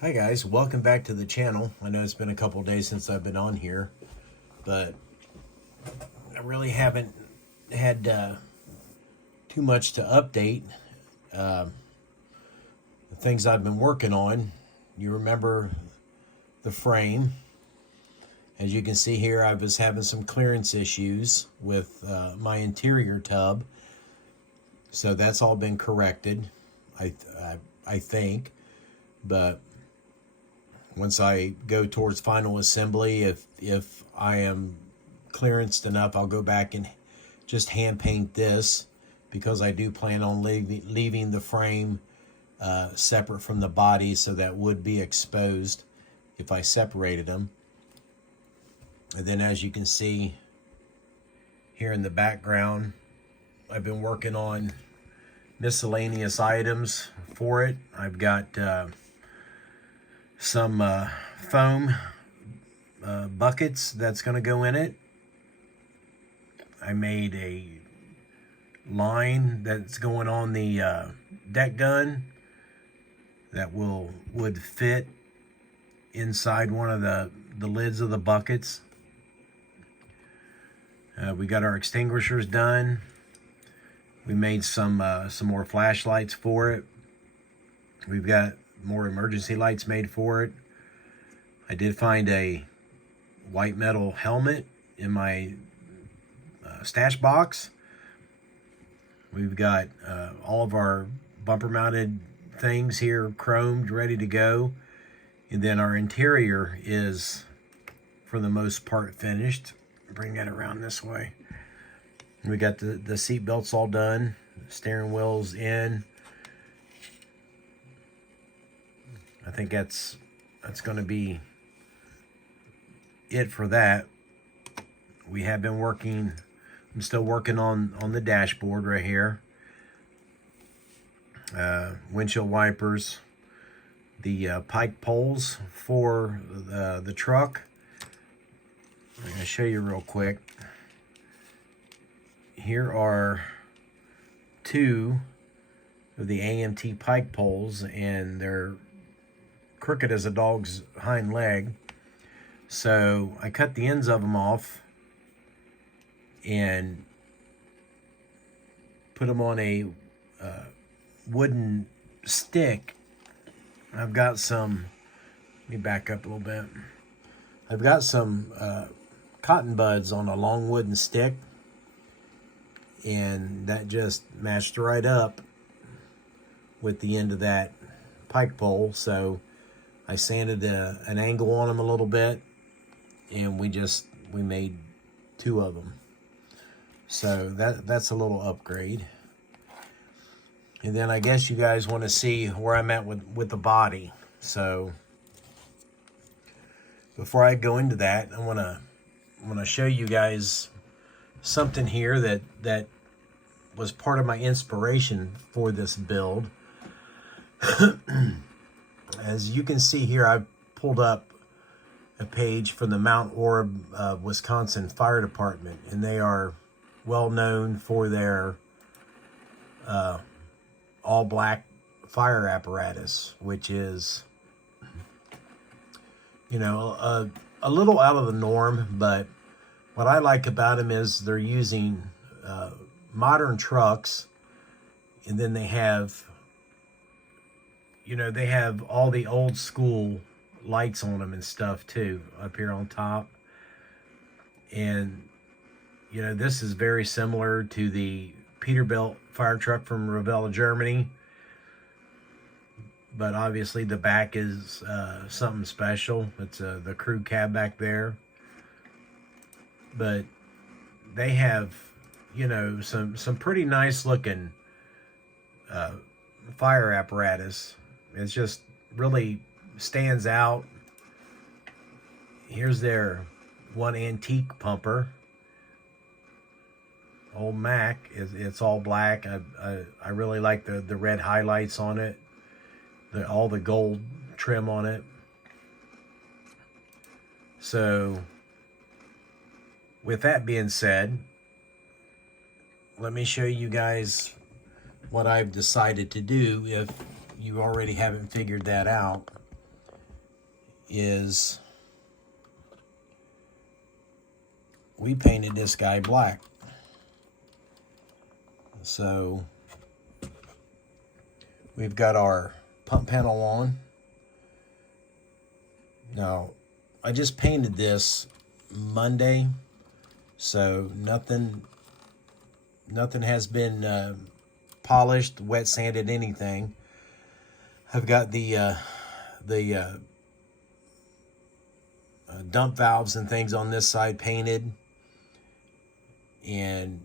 Hi guys, welcome back to the channel. I know it's been a couple days since I've been on here, but I really haven't had too much to update. The things I've been working on, you remember the frame. As you can see here, I was having some clearance issues with my interior tub, so that's all been corrected, I think. But once I go towards final assembly, if I am clearanced enough, I'll go back and just hand paint this, because I do plan on leaving the frame separate from the body, so that would be exposed if I separated them. And then, as you can see here in the background, I've been working on miscellaneous items for it. I've got some foam buckets that's going to go in it. I made a line that's going on the deck gun that would fit inside one of the lids of the buckets. We got our extinguishers done. We made some more flashlights for it. We've got more emergency lights made for it. I did find a white metal helmet in my stash box. We've got all of our bumper mounted things here chromed, ready to go. And then our interior is, for the most part, finished. Bring that around this way. We got the seat belts all done, steering wheels in. I think that's going to be it for that. We have been working. I'm still working on the dashboard right here. Windshield wipers, the pike poles for the truck. I'm going to show you real quick. Here are two of the AMT pike poles, and they're crooked as a dog's hind leg. So I cut the ends of them off and put them on a wooden stick. I've got some, let me back up a little bit. I've got some cotton buds on a long wooden stick, and that just matched right up with the end of that pike pole. So I sanded an angle on them a little bit, and we made two of them. So that's a little upgrade. And then I guess you guys want to see where I'm at with the body. So before I go into that, I want to show you guys something here that was part of my inspiration for this build. As you can see here, I've pulled up a page from the Mount Orab, Wisconsin Fire Department, and they are well known for their all black fire apparatus, which is, you know, a little out of the norm. But what I like about them is they're using modern trucks, and then they have, you know, they have all the old school lights on them and stuff too up here on top. And you know, this is very similar to the Peterbilt fire truck from Ravel, Germany, but obviously the back is something special. It's the crew cab back there. But they have, you know, some pretty nice looking fire apparatus. It's just really stands out. Here's their one antique pumper. Old Mac, it's all black. I really like the red highlights on it, all the gold trim on it. So with that being said, let me show you guys what I've decided to do, if you already haven't figured that out. is we painted this guy black. So we've got our pump panel on. Now, I just painted this Monday, so nothing has been polished, wet sanded, anything. I've got the dump valves and things on this side painted. And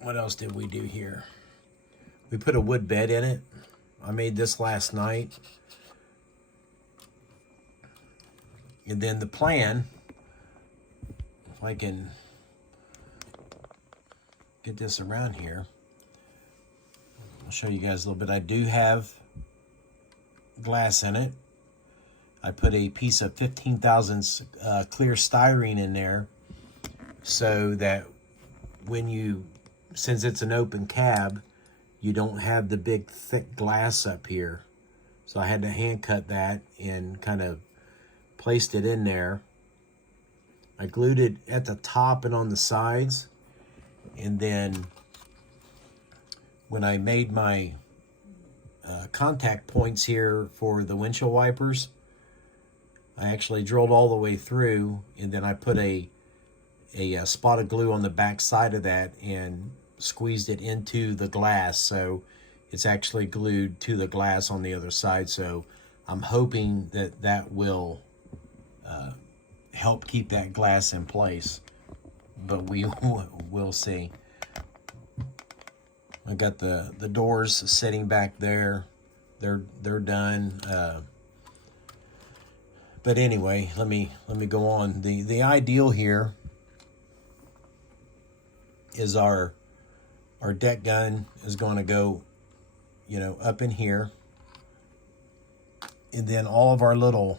what else did we do here? We put a wood bed in it. I made this last night. And then the plan, if I can get this around here, I'll show you guys a little bit. I do have glass in it. I put a piece of 15 thousandths clear styrene in there so that when you, since it's an open cab, you don't have the big thick glass up here. So I had to hand cut that and kind of placed it in there. I glued it at the top and on the sides, and then when I made my contact points here for the windshield wipers, I actually drilled all the way through, and then I put a spot of glue on the back side of that and squeezed it into the glass, so it's actually glued to the glass on the other side. So I'm hoping that that will help keep that glass in place, but we will see. I got the doors sitting back there. They're done. But anyway, let me go on. The ideal here is our deck gun is going to go, you know, up in here, and then all of our little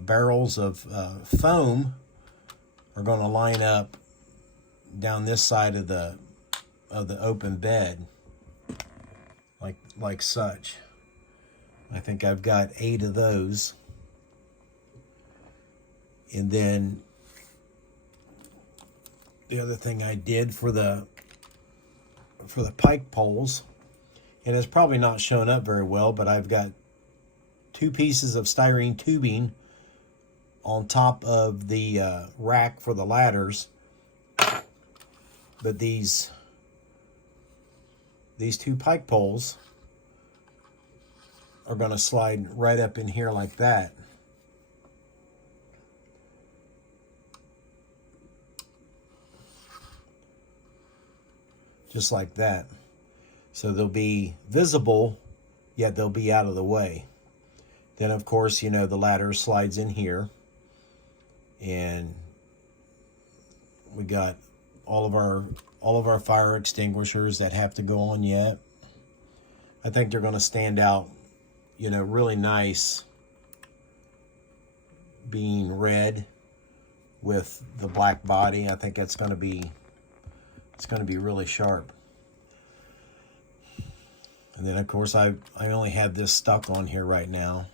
barrels of foam are going to line up down this side of the open bed, like such. I think I've got 8 of those. And then the other thing I did for the pike poles, and it's probably not showing up very well, but I've got 2 pieces of styrene tubing on top of the rack for the ladders. But these 2 pike poles are going to slide right up in here like that. Just like that. So they'll be visible, yet they'll be out of the way. Then, of course, you know, the ladder slides in here. And we got all of our fire extinguishers that have to go on yet. I think they're going to stand out, you know, really nice, being red with the black body. I think that's going to be, it's going to be really sharp. And then, of course, I only have this stuck on here right now.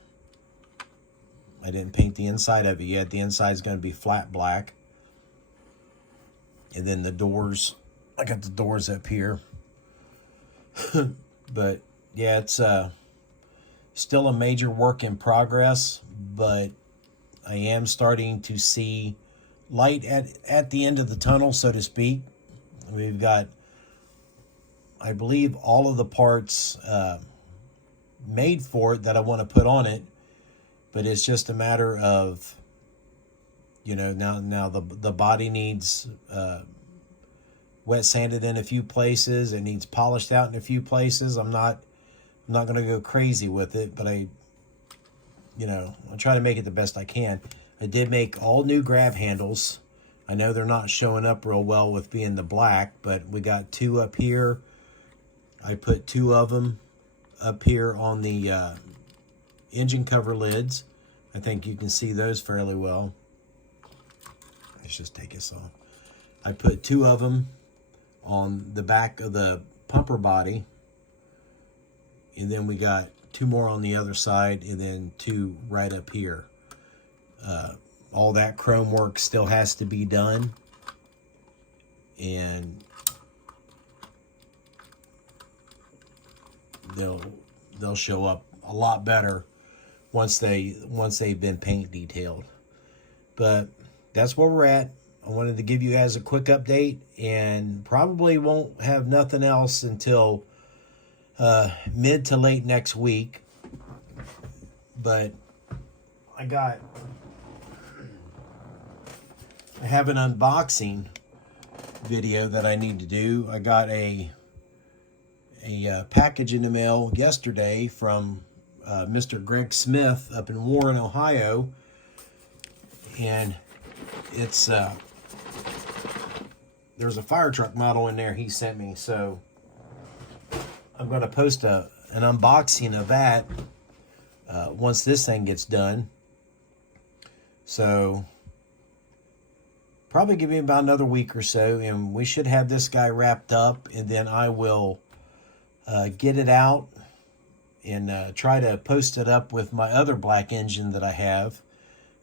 I didn't paint the inside of it yet. The inside is going to be flat black. And then the doors, I got the doors up here. But yeah, it's still a major work in progress, but I am starting to see light at the end of the tunnel, so to speak. We've got, I believe, all of the parts made for it that I want to put on it, but it's just a matter of, you know, now the body needs wet sanded in a few places. It needs polished out in a few places. I'm not going to go crazy with it, but I'll try to make it the best I can. I did make all new grab handles. I know they're not showing up real well with being the black, but we got 2 up here. I put 2 of them up here on the engine cover lids. I think you can see those fairly well. Let's just take this off. I put 2 of them on the back of the pumper body. And then we got 2 more on the other side, and then 2 right up here. All that chrome work still has to be done, and they'll show up a lot better once they've been paint detailed. But that's where we're at. I wanted to give you guys a quick update, and probably won't have nothing else until mid to late next week. But I have an unboxing video that I need to do. I got a package in the mail yesterday from Mr. Greg Smith up in Warren, Ohio, and it's there's a fire truck model in there he sent me, so I'm going to post an unboxing of that once this thing gets done. So probably give me about another week or so, and we should have this guy wrapped up, and then I will get it out and try to post it up with my other black engine that I have.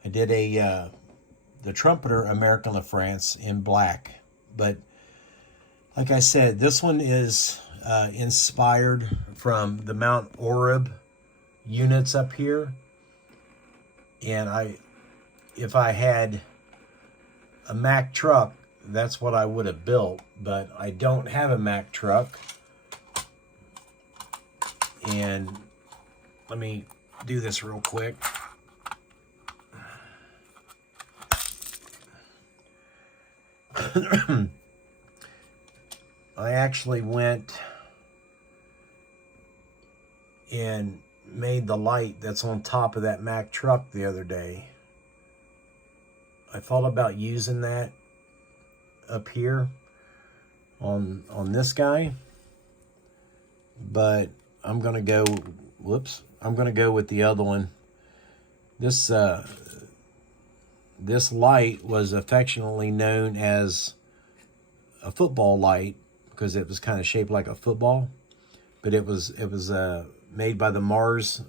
I did the Trumpeter American La France in black, but like I said, this one is inspired from the Mount Orab units up here, and if I had a Mack truck, that's what I would have built, but I don't have a Mack truck. And let me do this real quick. I actually went and made the light that's on top of that Mack truck the other day. I thought about using that up here on this guy, but I'm gonna go with the other one. This light was affectionately known as a football light because it was kind of shaped like a football, but it was made by the Mars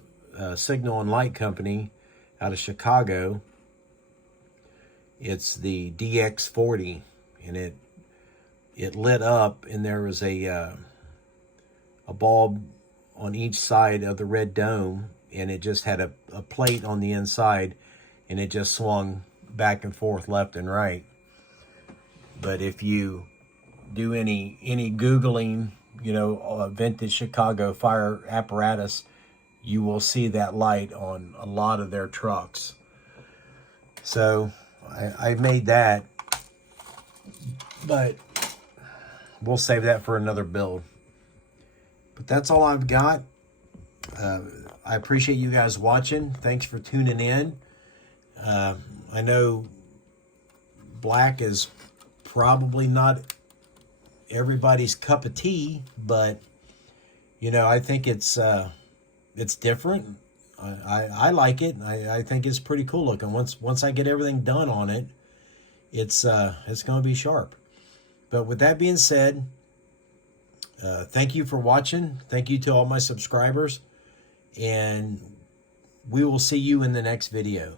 Signal and Light Company out of Chicago. It's the DX40, and it lit up, and there was a bulb on each side of the red dome, and it just had a plate on the inside, and it just swung back and forth left and right. But if you do any Googling, vintage Chicago fire apparatus, you will see that light on a lot of their trucks. So I made that, but we'll save that for another build. But that's all I've got. I appreciate you guys watching. Thanks for tuning in. I know black is probably not everybody's cup of tea, but I think it's different. I like it. I think it's pretty cool looking. Once I get everything done on it, it's going to be sharp. But with that being said, thank you for watching. Thank you to all my subscribers, and we will see you in the next video.